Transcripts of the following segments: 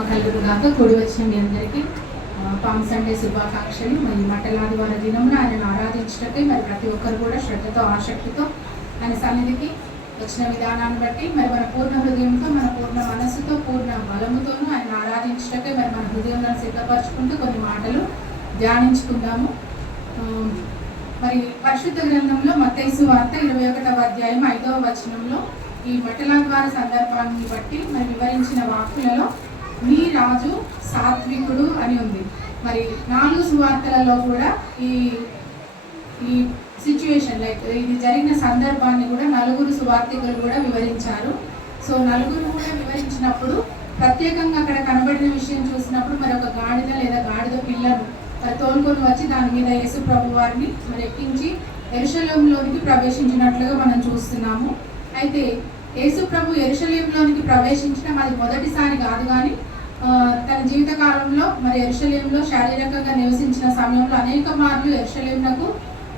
మహిమ కలుగును కూడి వచ్చిన మీ అందరికీ. పామ్ సండే శుభాకాంక్షలు. మరి మట్టలాదివార దినమున ఆయనను ఆరాధించటకై మరి ప్రతి ఒక్కరు కూడా శ్రద్ధతో ఆసక్తితో ఆయన సన్నిధికి వచ్చిన విధానాన్ని బట్టి మరి మన పూర్ణ హృదయంతో మన పూర్ణ మనస్సుతో పూర్ణ బలముతోనూ ఆయన ఆరాధించటకై మరి మన హృదయంలో సిద్ధపరచుకుంటూ కొన్ని మాటలు ధ్యానించుకుందాము. మరి పరిశుద్ధ గ్రంథంలో మత్తైసు వార్త ఇరవై ఒకటవ అధ్యాయం ఐదవ వచనంలో ఈ మటలా ద్వారా సందర్భాన్ని బట్టి మరి వివరించిన వాక్కులలో మీ రాజు సాత్వికుడు అని ఉంది. మరి నాలుగు సువార్తలలో కూడా ఈ ఈ సిచ్యువేషన్ లైక్ ఇది జరిగిన సందర్భాన్ని కూడా నలుగురు సువార్థికులు కూడా వివరించారు. సో నలుగురు కూడా వివరించినప్పుడు ప్రత్యేకంగా అక్కడ కనబడిన విషయం చూసినప్పుడు మరి ఒక గాడిద లేదా గాడిద పిల్లను మరి తోలుకొని వచ్చి దాని మీద యేసు ప్రభు వారిని మరి ఎక్కించి ఎరుశలంలోనికి ప్రవేశించినట్లుగా మనం చూస్తున్నాము. అయితే యేసు ప్రభు ఎరుశలేంలోనికి ప్రవేశించడం అది మొదటిసారి కాదు కానీ తన జీవిత కాలంలో మరి ఎరుషలేంలో శారీరకంగా నివసించిన సమయంలో అనేక మార్లు ఎరుషలేంలకు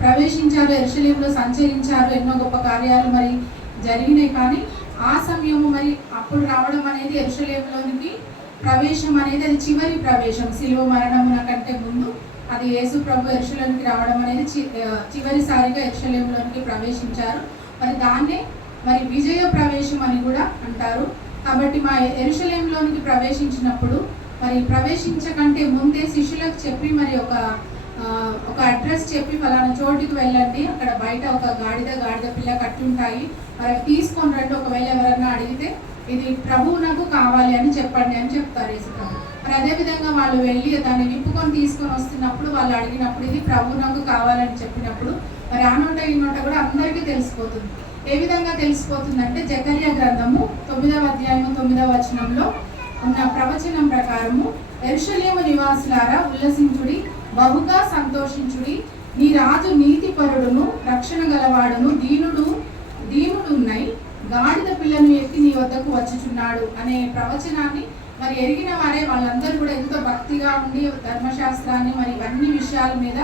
ప్రవేశించారు ఎరుషలేంలో సంచరించారు ఎన్నో గొప్ప కార్యాలు మరి జరిగినాయి. కానీ ఆ సమయము మరి అప్పుడు రావడం అనేది ఎరుషలేంలోనికి ప్రవేశం అనేది అది చివరి ప్రవేశం. శిలువ మరణమున కంటే ముందు అది యేసు ప్రభు ఎరుశలేంకి రావడం అనేది చి చివరిసారిగా ఎరుషలేంలోనికి ప్రవేశించారు. మరి దాన్నే మరి విజయ ప్రవేశం అని కూడా అంటారు. కాబట్టి మా ఎరుషలేంలోనికి ప్రవేశించినప్పుడు మరి ప్రవేశించకంటే ముందే శిష్యులకు చెప్పి మరి ఒక ఒక అడ్రస్ చెప్పి ఫలానా చోటుకి వెళ్ళండి. అక్కడ బయట ఒక గాడిద గాడిద పిల్ల కట్టుంటాయి. మరి తీసుకొని రండి. ఒకవేళ ఎవరన్నా అడిగితే ఇది ప్రభువు నాకు కావాలి అని చెప్పండి అని చెప్తారు యేసు మరి అదే విధంగా వాళ్ళు వెళ్ళి దాన్ని విప్పుకొని తీసుకొని వస్తున్నప్పుడు వాళ్ళు అడిగినప్పుడు ఇది ప్రభు నాకు కావాలని చెప్పినప్పుడు మరి ఆ నోట ఈ నోట కూడా అందరికీ తెలిసిపోతుంది. ఏ విధంగా తెలిసిపోతుందంటే జకర్య గ్రంథము తొమ్మిదవ అధ్యాయము తొమ్మిదవ వచనంలో ఉన్న ప్రవచనం ప్రకారము ఎరుషలేము నివాసులారా ఉల్లసించుడి బహుగా సంతోషించుడి నీ రాజు నీతిపరుడును రక్షణ గలవాడును దీనుడు దీనుడు ఉన్నాయి గాడిద పిల్లను ఎత్తి నీ వద్దకు వచ్చుచున్నాడు అనే ప్రవచనాన్ని మరి ఎరిగిన వారే వాళ్ళందరూ కూడా ఎంతో భక్తిగా ఉండి ధర్మశాస్త్రాన్ని మరి ఇవన్నీ విషయాల మీద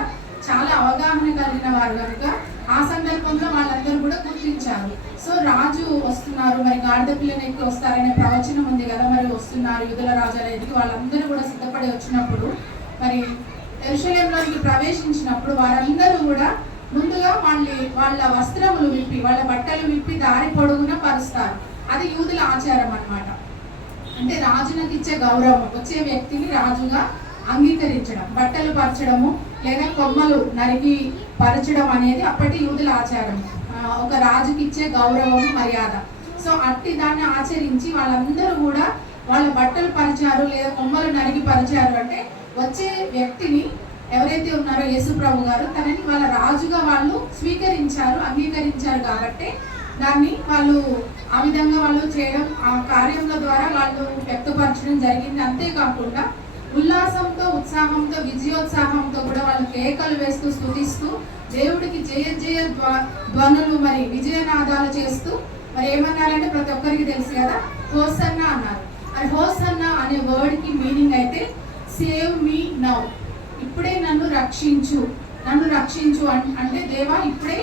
చాలా అవగాహన కలిగిన వారు కనుక ఆ సందర్భంలో వాళ్ళందరూ కూడా గుర్తించారు. సో రాజు వస్తున్నారు మరి గాడిద పిల్లని వస్తారనే ప్రవచనం ఉంది కదా మరి వస్తున్నారు యుధుల రాజు అనేది వాళ్ళందరూ కూడా సిద్ధపడి వచ్చినప్పుడు మరి ఎరుశలేంలోనికి ప్రవేశించినప్పుడు వారందరూ కూడా ముందుగా వాళ్ళ వాళ్ళ వస్త్రములు విప్పి వాళ్ళ బట్టలు విప్పి దారి పొడుగున పరుస్తారు. అది యూదుల ఆచారం అన్నమాట. అంటే రాజునకి ఇచ్చే గౌరవం వచ్చే వ్యక్తిని రాజుగా అంగీకరించడం బట్టలు పరచడము లేదా కొమ్మలు నరికి పరచడం అనేది అప్పటి యూదుల ఆచారం. ఒక రాజుకి ఇచ్చే గౌరవం మర్యాద. సో అట్టి దాన్ని ఆచరించి వాళ్ళందరూ కూడా వాళ్ళ బట్టలు పరిచారు లేదా కొమ్మలు నరికి పరిచారు అంటే వచ్చే వ్యక్తిని ఎవరైతే ఉన్నారో యేసుప్రభు గారు తనని వాళ్ళ రాజుగా వాళ్ళు స్వీకరించారు అంగీకరించారు కాబట్టి దాన్ని వాళ్ళు ఆ విధంగా వాళ్ళు చేయడం ఆ కార్యముల ద్వారా వాళ్ళు వ్యక్తపరచడం జరిగింది. అంతేకాకుండా ఉల్లాసంతో ఉత్సాహంతో విజయోత్సాహంతో కూడా వాళ్ళు కేకలు వేస్తూ స్థుతిస్తూ దేవుడికి జయ జయ ధ్వనులు మరి విజయనాదాలు చేస్తూ మరి ఏమన్నారంటే ప్రతి ఒక్కరికి తెలుసు కదా హోసన్న అన్నారు. మరి హోసన్న అనే వర్డ్కి మీనింగ్ అయితే సేవ్ మీ నౌ. ఇప్పుడే నన్ను రక్షించు. నన్ను రక్షించు అన్- అంటే దేవా ఇప్పుడే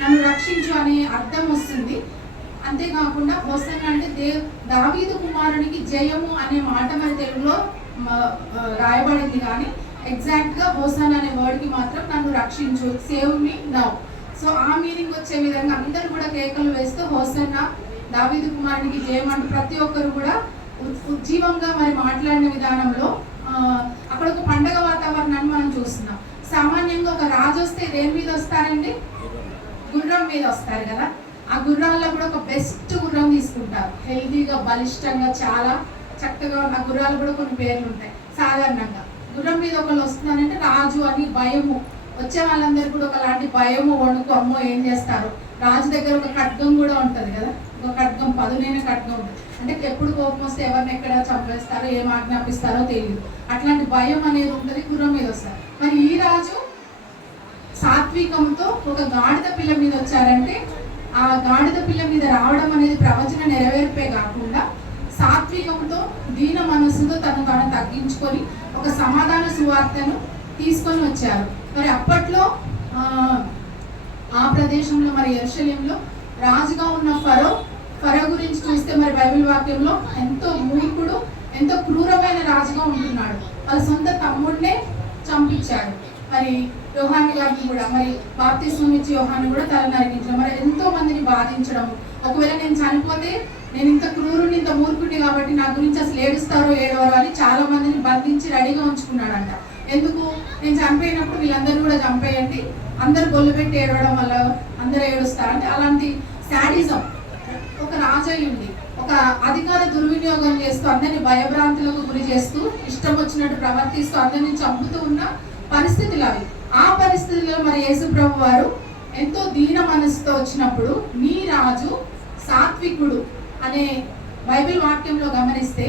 నన్ను రక్షించు అనే అర్థం వస్తుంది. అంతేకాకుండా హోసన్ అంటే దేవ్ దావీదు కుమారునికి జయము అనే మాట మన తెలుగులో రాయబడింది కానీ ఎగ్జాక్ట్గా హోసన్ అనే వర్డ్కి మాత్రం నన్ను రక్షించు సేవ్ మీ నవ్ సో ఆ మీనింగ్ వచ్చే విధంగా అందరూ కూడా కేకలు వేస్తూ హోసన్న దావీదు కుమారునికి జయం అంటూ ప్రతి ఒక్కరు కూడా ఉజ్జీవంగా మరి మాట్లాడిన విధానంలో అక్కడ ఒక పండగ వాతావరణాన్ని మనం చూస్తున్నాం సామాన్యంగా ఒక రాజు వస్తే దేని మీద వస్తారండి గుర్రం మీద వస్తారు కదా ఆ గుర్రాల్లో కూడా ఒక బెస్ట్ గుర్రం తీసుకుంటారు. హెల్తీగా బలిష్టంగా చాలా చక్కగా ఉన్న గుర్రాలు కూడా కొన్ని పేర్లు ఉంటాయి. సాధారణంగా గుర్రం మీద ఒకళ్ళు వస్తున్నారంటే రాజు అని భయము. వచ్చే వాళ్ళందరూ కూడా ఒకలాంటి భయము వణుకు అమ్మో ఏం చేస్తారు? రాజు దగ్గర ఒక ఖడ్గం కూడా ఉంటుంది కదా ఒక ఖడ్గం పదునైన ఖడ్గం ఉంటుంది. అంటే ఎప్పుడు కోపం వస్తే ఎవరిని ఎక్కడ చంపేస్తారో ఏం ఆజ్ఞాపిస్తారో తెలియదు అట్లాంటి భయం అనేది ఉంటుంది గుర్రం మీద వస్తారు. మరి ఈ రాజు సాత్వికంతో ఒక గాడిద పిల్ల మీద వచ్చారంటే ఆ గాడిద పిల్ల మీద రావడం అనేది ప్రవచన నెరవేర్పే కాకుండా సాత్వికంతో దీన మనస్సుతో తను తాను తగ్గించుకొని ఒక సమాధాన సువార్తను తీసుకొని వచ్చారు. మరి అప్పట్లో ఆ, ప్రదేశంలో మరి ఎరుశల్యంలో రాజుగా ఉన్న ఫరో ఫరో గురించి చూస్తే మరి బైబిల్ వాక్యంలో ఎంతో మూర్ఖుడు ఎంతో క్రూరమైన రాజుగా ఉంటున్నాడు. వాళ్ళ సొంత తమ్ముడినే చంపించాడు. మరి యోహాను గారిని కూడా. మరి బాప్తిస్మం ఇచ్చి యోహాను కూడా తల నరికించడం. మరి ఎంతో మందిని బాధించడం. ఒకవేళ నేను చనిపోతే నేను ఇంత క్రూరుని ఇంత మూర్ఖుడిని కాబట్టి నా గురించి అసలు ఏడుస్తారో ఏడవరో అని చాలా మందిని బంధించి రెడీగా ఉంచుకున్నాడంట. ఎందుకు? నేను చనిపోయినప్పుడు వీళ్ళందరూ కూడా చంపేయండి. అందరు గొల్లు పెట్టి ఏడవడం వల్ల అందరూ ఏడుస్తారు అంటే అలాంటి శాడిజం. ఒక రాజయ్య ఉంది. ఒక అధికార దుర్వినియోగం చేస్తూ అందరినీ భయభ్రాంతులకు గురి చేస్తూ ఇష్టం వచ్చినట్టు ప్రవర్తిస్తూ అందరినీ చంపుతూ ఉన్న పరిస్థితులు అవి. ఆ పరిస్థితుల్లో మరి యేసుప్రభు వారు ఎంతో దీన మనసుతో వచ్చినప్పుడు మీ రాజు సాత్వికుడు అనే బైబిల్ వాక్యంలో గమనిస్తే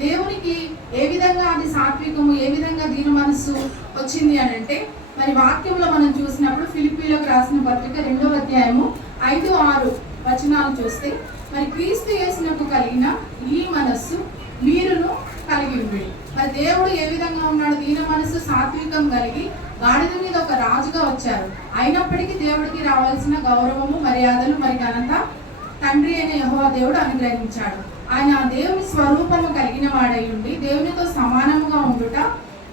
దేవునికి ఏ విధంగా అది సాత్వికము ఏ విధంగా దీన మనస్సు వచ్చింది అని అంటే మరి వాక్యంలో మనం చూసినప్పుడు ఫిలిపీలకు రాసిన పత్రిక రెండవ అధ్యాయము ఐదు ఆరు వచనాలు చూస్తే మరి క్రీస్తు యేసునకు కలిగిన ఈ మనస్సు మీరును కలిగి ఉండి. మరి దేవుడు ఏ విధంగా ఉన్నాడు? దీన మనస్సు సాత్వికం కలిగి గాడిద మీద ఒక రాజుగా వచ్చారు అయినప్పటికీ దేవుడికి రావాల్సిన గౌరవము మర్యాదలు మరి ఘనత తండ్రి అనే యెహోవా దేవుడు అనుగ్రహించాడు. ఆయన దేవుని స్వరూపము కలిగిన వాడై ఉండి దేవునితో సమానముగా ఉండుట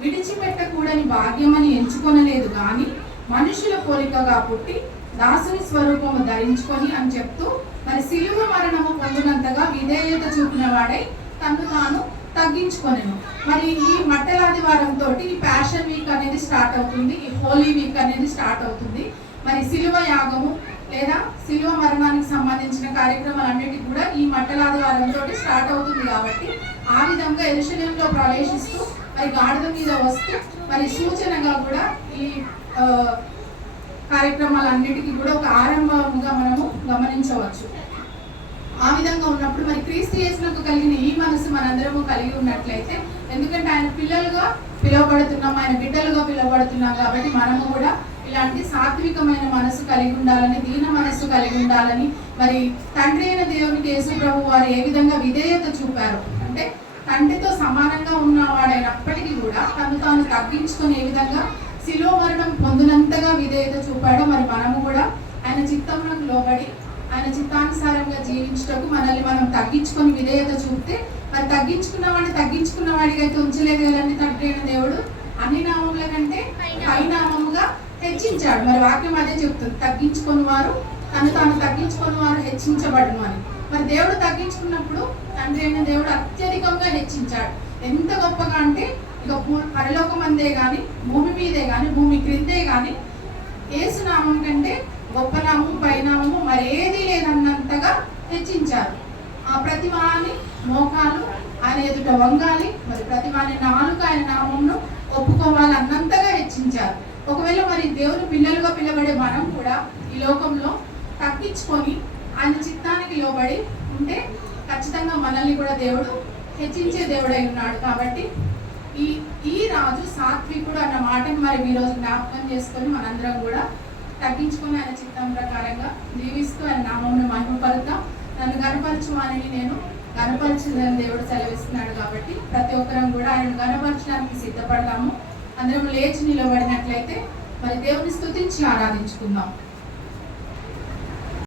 విడిచిపెట్టకూడని భాగ్యమని ఎంచుకొనలేదు గాని మనుషుల పోలికగా పుట్టి దాసుని స్వరూపము ధరించుకొని అని చెప్తూ మరి సిలువ మరణము పొందినంతగా విధేయత చూపిన వాడై తను తాను తగ్గించుకోలేను మరి ఈ మట్టలాది వారంతో ఈ ప్యాషన్ వీక్ అనేది స్టార్ట్ అవుతుంది ఈ హోలీ వీక్ అనేది స్టార్ట్ అవుతుంది. మరి సిలువ యాగము లేదా శిలువ మరణానికి సంబంధించిన కార్యక్రమాలన్నిటికీ కూడా ఈ మట్టలాది వారంతో స్టార్ట్ అవుతుంది కాబట్టి ఆ విధంగా ఎరుశలంలో ప్రవేశిస్తూ మరి గాడిద మీద వస్తూ మరి సూచనగా కూడా ఈ కార్యక్రమాలన్నిటికీ కూడా ఒక ఆరంభంగా మనము గమనించవచ్చు. ఆ విధంగా ఉన్నప్పుడు మరి క్రీస్తు యేసులకు కలిగిన ఈ మనసు మనందరము కలిగి ఉన్నట్లయితే ఎందుకంటే ఆయన పిల్లలుగా పిలువబడుతున్నాం ఆయన బిడ్డలుగా పిలువబడుతున్నాం కాబట్టి మనము కూడా ఇలాంటి సాత్వికమైన మనసు కలిగి ఉండాలని దీన మనస్సు కలిగి ఉండాలని మరి తండ్రి అయిన దేవునికి యేసు ప్రభు వారు ఏ విధంగా విధేయత చూపారు అంటే తండ్రితో సమానంగా ఉన్నవాడైనప్పటికీ కూడా తను తాను తగ్గించుకొని ఏ విధంగా శిలో మరణం పొందినంతగా విధేయత చూపాడో మరి మనము కూడా ఆయన చిత్తమునకు లోబడి ఆయన చిత్తానుసారంగా జీవించటకు మనల్ని మనం తగ్గించుకొని విధేయత చూపితే మరి తగ్గించుకున్న వాడిని తగ్గించుకున్న వాడికి అయితే ఉంచలేదు కదండి తండ్రి అయిన దేవుడు. అన్ని నామముల కంటే పైనామముగా హెచ్చించాడు. మరి వాక్యం అదే చెప్తుంది. తగ్గించుకుని వారు తను తాను తగ్గించుకుని వారు హెచ్చించబడను అని. మరి దేవుడు తగ్గించుకున్నప్పుడు తండ్రి అయిన దేవుడు అత్యధికంగా హెచ్చించాడు. ఎంత గొప్పగా అంటే ఇక పరిలోకమందే పరలోకం అందే కానీ భూమి మీదే కానీ భూమి క్రిందే కానీ ఏసునామం కంటే గొప్ప నామము పైనామము మరేది లేదన్నంతగా హెచ్చించారు. ఆ ప్రతివాని మోకాలు ఆయన ఎదుట వంగాలి మరి ప్రతివాని నాలుగు ఆయన నామంను ఒప్పుకోవాలి అన్నంతగా హెచ్చించారు. ఒకవేళ మరి దేవుని పిల్లలుగా పిలబడే మనం కూడా ఈ లోకంలో తగ్గించుకొని ఆయన చిత్తానికి లోబడి ఉంటే ఖచ్చితంగా మనల్ని కూడా దేవుడు హెచ్చించే దేవుడై ఉన్నాడు కాబట్టి ఈ ఈ రాజు సాత్వికుడు అన్న మాటను మరి ఈ రోజు జ్ఞాపకం చేసుకొని మనందరం కూడా తగ్గించుకొని ఆయన చిత్తం ప్రకారంగా జీవిస్తూ ఆయన నామంను మహిమపరుతాం నన్ను గనపరచు అని నేను గనపరచదని దేవుడు సెలవిస్తున్నాడు కాబట్టి ప్రతి ఒక్కరం కూడా ఆయన గనపరచడానికి సిద్ధపడతాము అందరం లేచి నిలబడినట్లయితే మరి దేవుని స్థుతించి ఆరాధించుకుందాం.